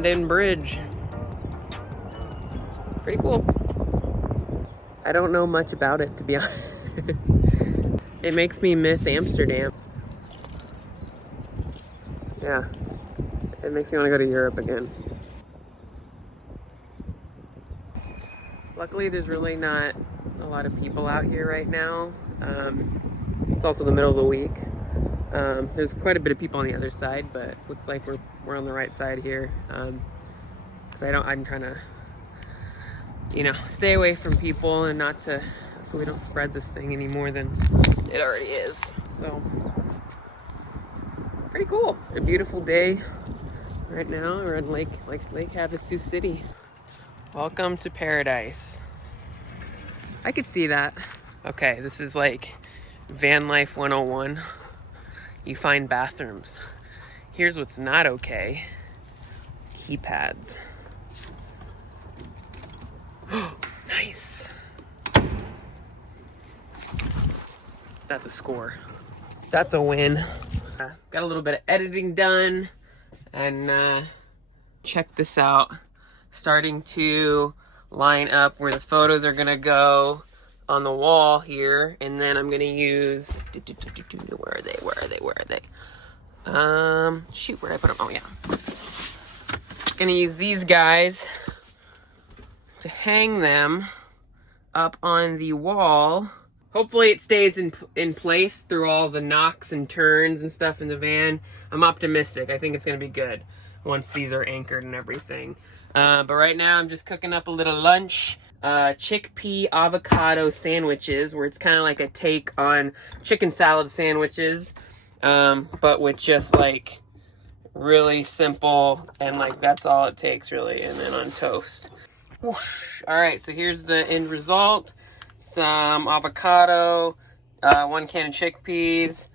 London Bridge. Pretty cool. I don't know much about it, to be honest. It makes me miss Amsterdam. Yeah, it makes me want to go to Europe again. Luckily, there's really not a lot of people out here right now. It's also the middle of the week. There's quite a bit of people on the other side, but looks like we're on the right side here. Cause I'm trying to, you know, stay away from people and not to, so we don't spread this thing any more than it already is. So, pretty cool. A beautiful day right now. We're in Lake Havasu City. Welcome to paradise. I could see that. Okay, this is like van life 101. You find bathrooms. Here's what's not okay. Keypads. Nice. That's a score. That's a win. Got a little bit of editing done, and check this out. Starting to line up where the photos are gonna go on the wall here, and then I'm gonna use, where are they? Shoot, where'd I put them? Oh yeah. Gonna use these guys to hang them up on the wall. Hopefully it stays in place through all the knocks and turns and stuff in the van. I'm optimistic. I think it's gonna be good once these are anchored and everything. But right now I'm just cooking up a little lunch. Chickpea avocado sandwiches, where it's kind of like a take on chicken salad sandwiches, but with just like really simple, and like that's all it takes really, and then on toast. Whoosh. All right, so here's the end result. Some avocado, 1 can of chickpeas,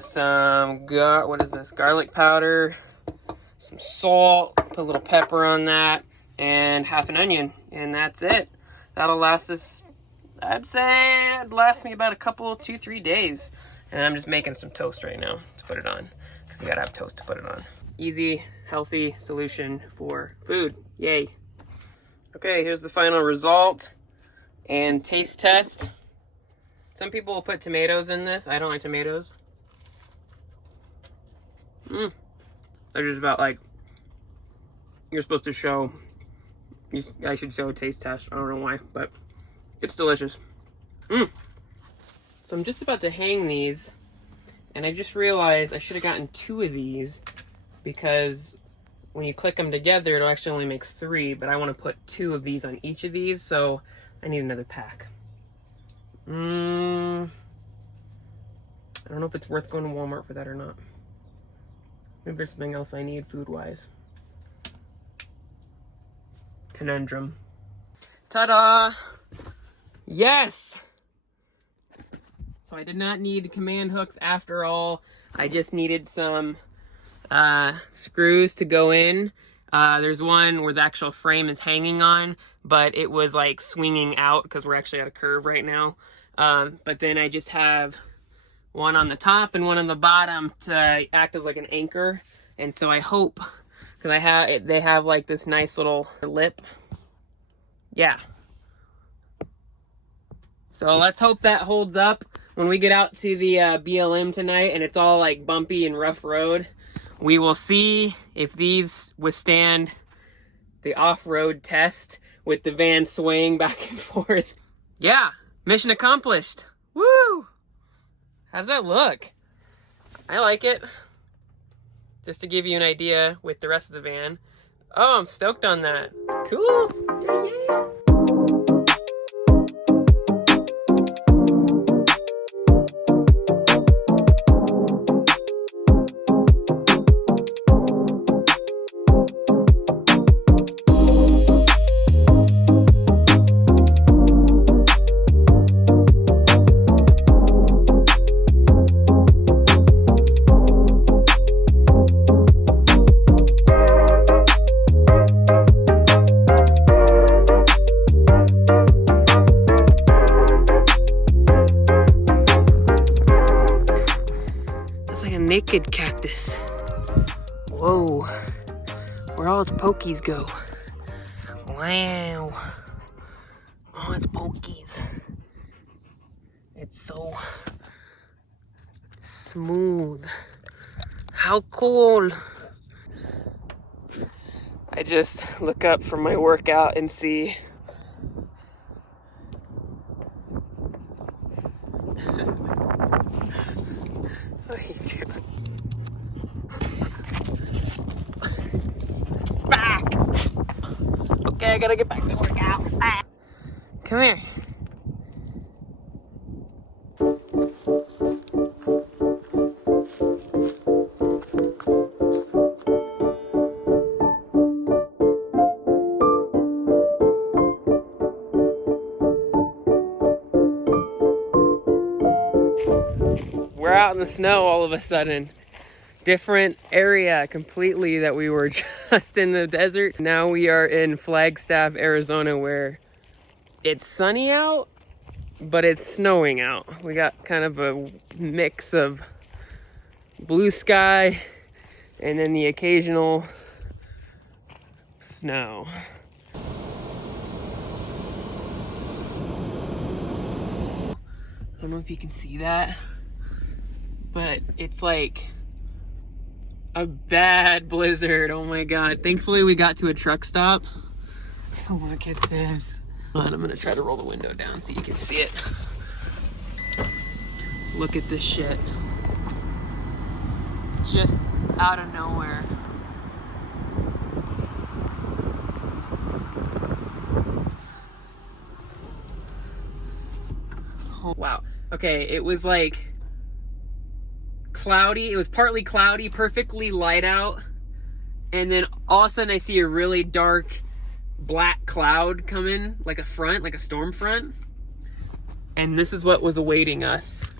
some garlic powder, some salt, put a little pepper on that, and half an onion, and that's it. That'll last us, I'd say it'd last me about a couple, 2-3 days. And I'm just making some toast right now to put it on, because you gotta have toast to put it on. Easy, healthy solution for food. Yay. Okay, here's the final result and taste test. Some people will put tomatoes in this. I don't like tomatoes. They're just about like, you're supposed to show, I should show a taste test. I don't know why, but it's delicious. So I'm just about to hang these, and I just realized I should have gotten 2 of these, because when you click them together, it'll actually only makes 3, but I want to put 2 of these on each of these, so I need another pack. I don't know if it's worth going to Walmart for that or not. Maybe there's something else I need food-wise. Conundrum. Ta-da! Yes! So I did not need command hooks after all. I just needed some screws to go in. There's one where the actual frame is hanging on, but it was like swinging out because we're actually at a curve right now. But then I just have one on the top and one on the bottom to act as like an anchor. And so I hope, because they have like this nice little lip. Yeah. So let's hope that holds up when we get out to the BLM tonight and it's all like bumpy and rough road. We will see if these withstand the off-road test with the van swaying back and forth. Yeah, mission accomplished. Woo! How's that look? I like it. Just to give you an idea with the rest of the van. Oh, I'm stoked on that. Cool. Yay, yay. Naked cactus. Whoa. We're all its pokies go. Wow. Oh, it's pokies. It's so smooth. How cool. I just look up from my workout and see what are you doing? Back! Okay, I gotta get back to workout. Back. Come here. We're out in the snow all of a sudden. Different area completely that we were just in the desert. Now we are in Flagstaff, Arizona, where it's sunny out, but it's snowing out. We got kind of a mix of blue sky and then the occasional snow. I don't know if you can see that, but it's like a bad blizzard. Oh my God. Thankfully we got to a truck stop. Oh, look at this. I'm gonna try to roll the window down so you can see it. Look at this shit. Just out of nowhere. Oh, wow. Okay, it was like cloudy. It was partly cloudy, perfectly light out. And then all of a sudden I see a really dark black cloud coming, like a front, like a storm front. And this is what was awaiting us.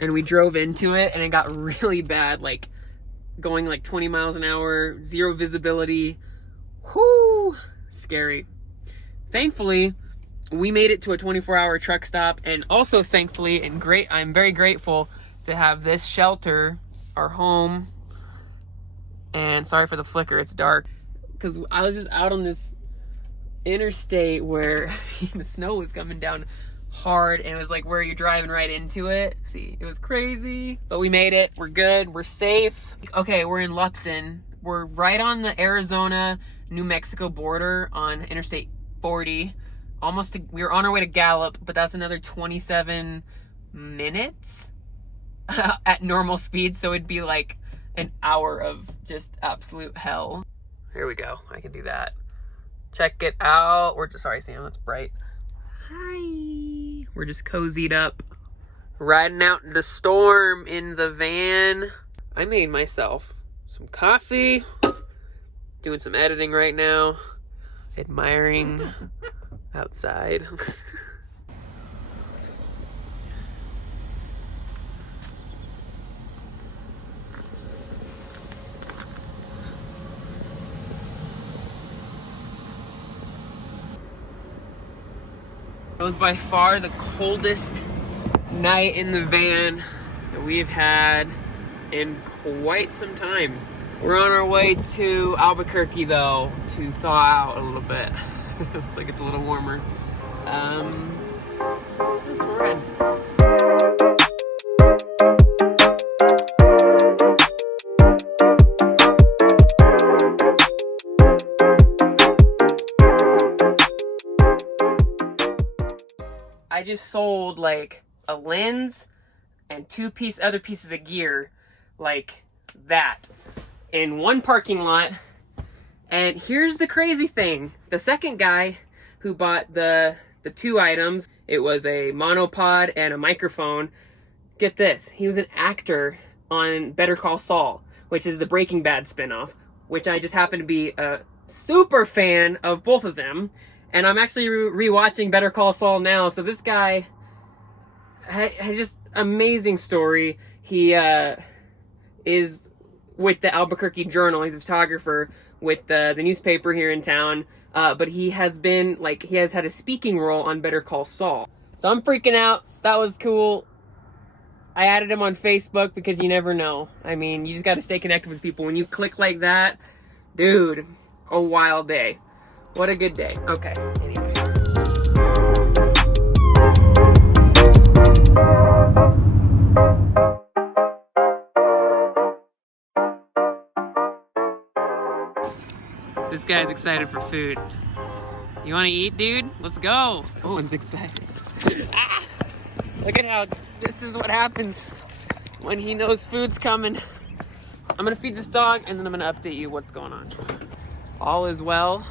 And we drove into it and it got really bad, like going like 20 miles an hour, zero visibility. Whoo, scary. Thankfully, we made it to a 24-hour truck stop, and also thankfully and I'm very grateful to have this shelter, our home. And sorry for the flicker, it's dark. Because I was just out on this interstate where the snow was coming down hard, and it was like where you're driving right into it. See, it was crazy, but we made it. We're good. We're safe. Okay, we're in Lupton. We're right on the Arizona, New Mexico border on Interstate 40. We were on our way to Gallup, but that's another 27 minutes at normal speed, so it'd be like an hour of just absolute hell. Here we go. I can do that. Check it out. Sorry, Sam, that's bright. Hi. We're just cozied up, riding out in the storm in the van. I made myself some coffee, doing some editing right now, admiring outside. It was by far the coldest night in the van that we've had in quite some time. We're on our way to Albuquerque though, to thaw out a little bit. Looks like it's a little warmer. That's where we're at. I just sold like a lens and other pieces of gear like that in one parking lot. And here's the crazy thing. The second guy who bought the two items, it was a monopod and a microphone. Get this, he was an actor on Better Call Saul, which is the Breaking Bad spinoff, which I just happen to be a super fan of both of them. And I'm actually rewatching Better Call Saul now. So this guy has just amazing story. He is with the Albuquerque Journal. He's a photographer with the newspaper here in town. But he has had a speaking role on Better Call Saul. So I'm freaking out. That was cool. I added him on Facebook because you never know. I mean, you just got to stay connected with people. When you click like that, dude, a wild day. What a good day. Okay, anyway. This guy's excited for food. You want to eat, dude? Let's go. Oh, one's excited. Ah! Look at how this is what happens when he knows food's coming. I'm gonna feed this dog and then I'm gonna update you what's going on. All is well.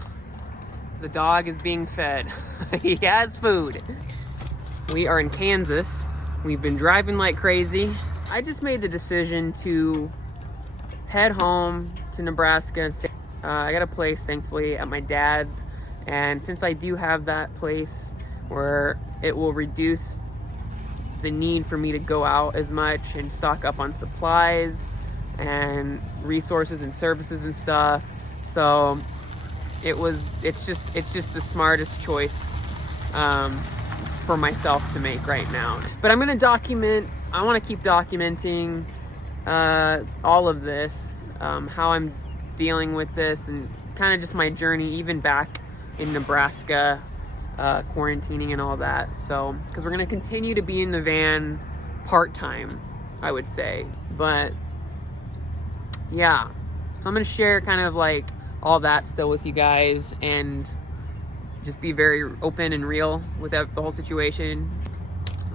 The dog is being fed. He has food. We are in Kansas. We've been driving like crazy. I just made the decision to head home to Nebraska. I got a place, thankfully, at my dad's. And since I do have that place where it will reduce the need for me to go out as much and stock up on supplies and resources and services and stuff. So it's just the smartest choice for myself to make right now. But I'm gonna document, I wanna keep documenting all of this, how I'm dealing with this and kind of just my journey even back in Nebraska, quarantining and all that. So, because we're gonna continue to be in the van part-time, I would say. But yeah, so I'm gonna share kind of like all that still with you guys and just be very open and real with the whole situation.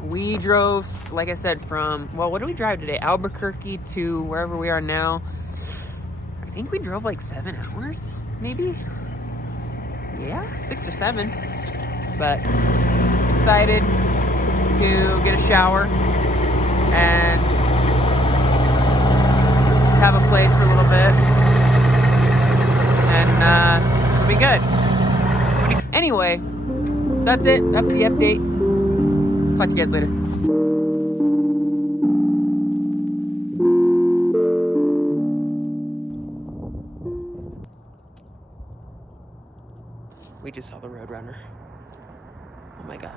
We drove, like I said, from, well, what did we drive today? Albuquerque to wherever we are now. I think we drove like 7 hours, maybe? Yeah, 6 or 7. But excited to get a shower and just have a place for a little bit. And it'll be good. Anyway, that's it. That's the update. Talk to you guys later. We just saw the Roadrunner. Oh my god.